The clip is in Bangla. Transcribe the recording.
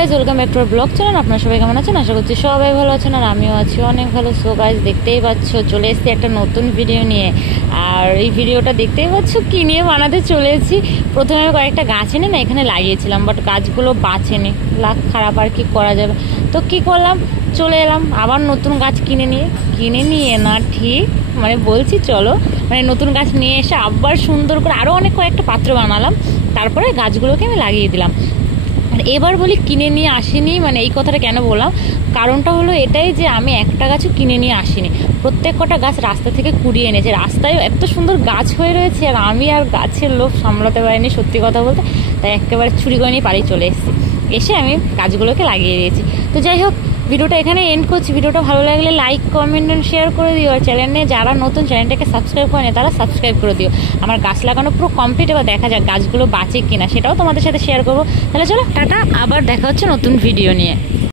Guys, welcome back to our blog channel. আপনারা সবাই কেমন আছেন? আশা করছি সবাই ভালো আছেন, আর আমিও আছি অনেক ভালো। সো গাইজ, দেখতেই পাচ্ছ চলে এসেছি একটা নতুন ভিডিও নিয়ে। আর এই ভিডিওটা দেখতেই পাচ্ছ কী নিয়ে বানাতে চলে এসেছি। প্রথমে আমি কয়েকটা গাছ এনে না এখানে লাগিয়েছিলাম, বাট গাছগুলো বাঁচেনি। লাক খারাপ, আর কি করা যাবে। তো কী করলাম, চলে এলাম আবার নতুন গাছ কিনে নিয়ে না ঠিক মানে বলছি চলো, মানে নতুন গাছ নিয়ে এসে আবার সুন্দর করে আরও অনেক কয়েকটা পাত্র বানালাম। তারপরে গাছগুলোকে আমি লাগিয়ে দিলাম। আর এবার বলি কিনে নিয়ে আসিনি, মানে এই কথাটা কেন বললাম, কারণটা হলো এটাই যে আমি একটা গাছও কিনে নিয়ে আসিনি। প্রত্যেক কটা গাছ রাস্তা থেকে কুড়িয়ে এনেছে। রাস্তায় এত সুন্দর গাছ হয়ে রয়েছে, আর আমি আর গাছের লোভ সামলাতে পারিনি সত্যি কথা বলতে। তাই একেবারে ছুরি করে নিয়ে বাড়ি চলে এসে আমি গাছগুলোকে লাগিয়ে দিয়েছি। তো যাই হোক, ভিডিওটা এখানে এন্ড করছি। ভিডিওটা ভালো লাগলে লাইক, কমেন্ট অ্যান্ড শেয়ার করে দিও। আর চ্যানেলে যারা নতুন, চ্যানেলটাকে সাবস্ক্রাইব করে নেয় তারা সাবস্ক্রাইব করে দিও। আমার গাছ লাগানো পুরো কমপ্লিট, এবার দেখা যাক গাছগুলো বাঁচে কিনা, সেটাও তোমাদের সাথে শেয়ার করবো। তাহলে চলো টাটা, আবার দেখা হচ্ছে নতুন ভিডিও নিয়ে।